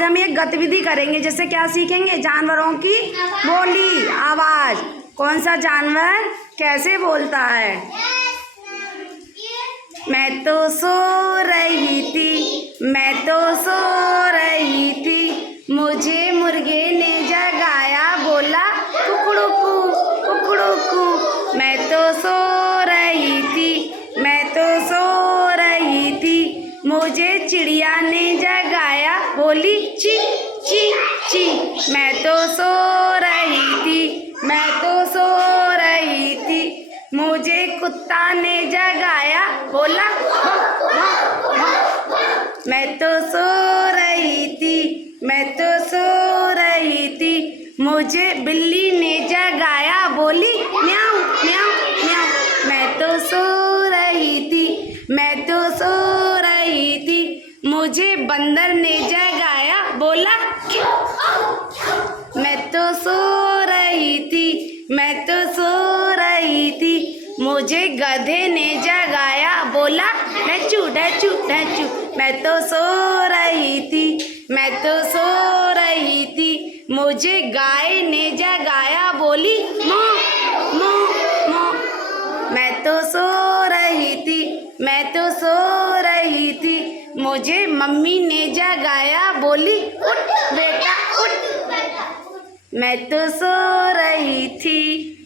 आज हम एक गतिविधि करेंगे, जैसे क्या सीखेंगे, जानवरों की बोली, आवाज। कौन सा जानवर कैसे बोलता है। मैं तो सो रही थी, मैं तो सो रही थी, मुझे मुर्गे ने जगाया, बोला कुकड़ुकू कुकड़ुकू। मैं तो सो रही थी, मैं तो सो रही थी, मुझे चिड़िया ने जगाया, बोली ची ची ची। मैं तो सो रही थी, मैं तो सो रही थी, मुझे कुत्ता ने जगाया, बोला भौं भौं भौं। मैं तो सो रही थी, मैं तो सो रही थी, मुझे बिल्ली ने जगाया, बोली म्याऊं म्याऊं म्याऊं। मैं तो सो रही थी, मैं तो सो रही थी, मुझे बंदर ने जगाया, बोला क्यों। मैं तो सो रही थी, मैं तो सो रही थी, मुझे गधे ने जगाया, बोला ढचू ढचू ढचू। मैं तो सो रही थी, मैं तो सो रही थी, मुझे गाय ने जगाया, बोली मो मो मो। मैं तो सो रही थी, मैं तो सो रही थी, मुझे मम्मी ने जगाया, बोली उठ बेटा उठ। मैं तो सो रही थी।